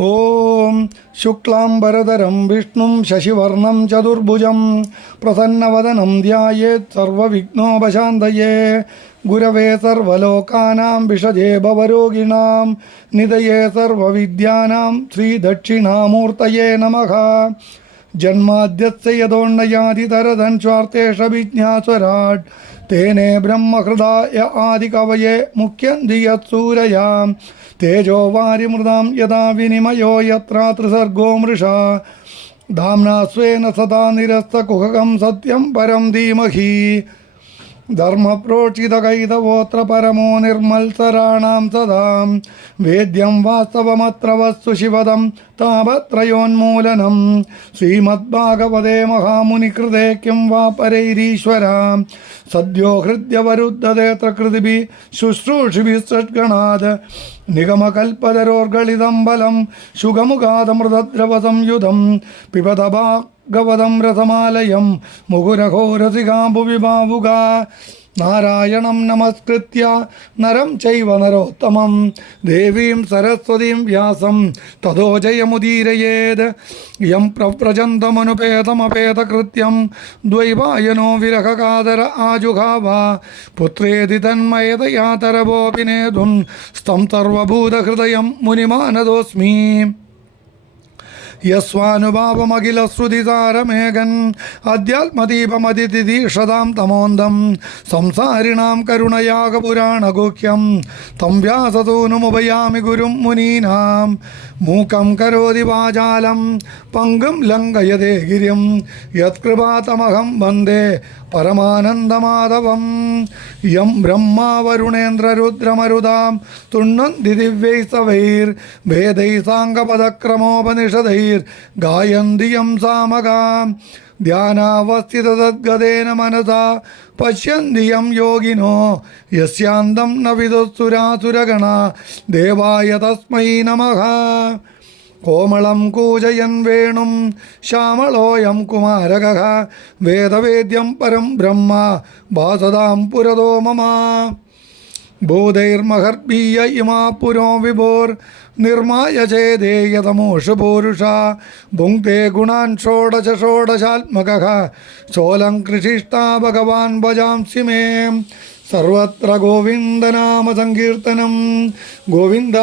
ഓം ശുക്ലാംബരതരം വിഷ്ണും ശശിവർണം ചതുർഭുജം പ്രസന്നവദനം ധ്യായേത് സർവവിഘ്നോപശാന്തയേ. ഗുരവേ സർവലോകാനാം വിഷജേ ഭവരോഗിണാം. നിതയേ സർവവിദ്യാനാം ശ്രീദക്ഷിണാമൂർത്തയേ നമഃ. ജന്മാദ്യസ്യതോണ്ണയാതിതരതൻ സ്വാർത്ഥേഷ തേനെ ബ്രഹ്മഹൃദായ ആദികവയെ മുഖ്യന്തി യൂരയാം തേജോ വാരിമൃതാം യഥാ വിനിമയോ യത്ര ത്രിസർഗോ മൃഷ. ധാംന സ്വേന സദാ നിരസ്തകുഹകം സത്യം പരം ധീമഹീ. ധർമ്മപ്രോക്ഷിതകൈതവോത്ര പരമോ നിർമ്മത്സരാണാം സദാ. വേദ്യം വാസ്തവമത്ര വസ്തു ശിവദം താപത്രയോന്മൂലനം. ശ്രീമദ്ഭാഗവതേ മഹാമുനികൃതേ കിം വാ പരൈരീശ്വര. സദ്യോ ഹൃദ്യവരുദ്ധതേത്ര കൃതിഭി ശുശ്രൂഷിഭി സദ്ഗണാത് നിഗമകൽപ്പതരോർഗളിതം ബലം ശുഗമുഖാതമൃതദ്രവസംയുധം യുധം ഭാഗവതം രസമാലയം രഥമാലയം ഭാവുക നാരായണം നമസ്കൃത്യ. നരം ചൈവ നരോത്തമം. ദേവീം സരസ്വതീം വ്യാസം. തതോ ജയമുദീരയേത്. യം പ്രവ്രജന്തമനുപേതമപേതകൃത്യം ദ്വൈവായനോ വിരഹകാതര ആജുഹാവ. പുത്രേതി തന്മയതയാതരവോപിനേതും സ്തം സർവഭൂതഹൃദയം മുനിമാനദോസ്മി യസ്വാനുഭാവമഖിലശ്രുതിസാരമേഘൻ അധ്യാത്മദീപമതിഥിദീക്ഷതാം തമോന്തം. സംസാരിണാം കരുണയാഗപുരാണഗുഹ്യം. തം വ്യാസതൂനുമുപയാമി ഗുരും മുനീനാം. മൂക്കം കരോതി വാചാലം. പങ്കും ലംഘയതേ ഗിരിം. യത്കൃപാതമഹം വന്ദേ പരമാനന്ദമാധവം. യം ബ്രഹ്മാവരുണേന്ദ്രരുദ്രമരുതാം തുണ്ണന്തി ദിവ്യൈ സവൈർ വേദൈ സാംഗപദക്രമോപനിഷദൈർ ഗായന്തി യം സാമകാം. ധ്യാനാവസ്ഥിതദ്ഗതേന മനസാ. പശ്യന്തിയം യോഗിനോ. യസ്യാന്തം ന വിദുസുരാസുരഗണ ദേവായ തസ്മൈ നമഃ. കോമളം കൂജയൻ വേണും ശ്യാമളോയം കുമാരക. വേദവേദ്യം പരം ബ്രഹ്മ. വാസതാം പുരതോ മമ. ബോധൈർമഹർഭീയ ഇമാ പുരോ വിഭോർ നിർമായ ചേതേയതമോഷ പൂരുഷ. ഭുങ്ക്തേ ഗുണാൻ ഷോഡശ ഷോഡശാത്മക. ചോലം കൃഷിഷ്ടാ ഭഗവാൻ ഭജാംസി മേ. സർവത്ര ഗോവിന്ദനാമ സങ്കീർത്തനം ഗോവിന്ദ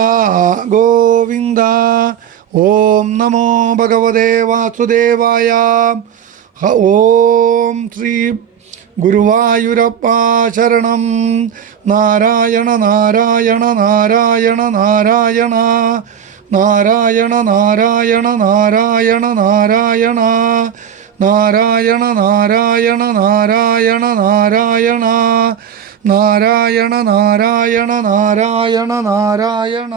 ഗോവിന്ദ. ഓം നമോ ഭഗവതേ വാസുദേവായ. ഓം ശ്രീ ഗുരുവായൂരപ്പ ശരണം. നാരായണ നാരായണ നാരായണ നാരായണ. നാരായണ നാരായണ നാരായണ നാരായണ. നാരായണ നാരായണ നാരായണ നാരായണ. നാരായണ നാരായണ നാരായണ നാരായണ.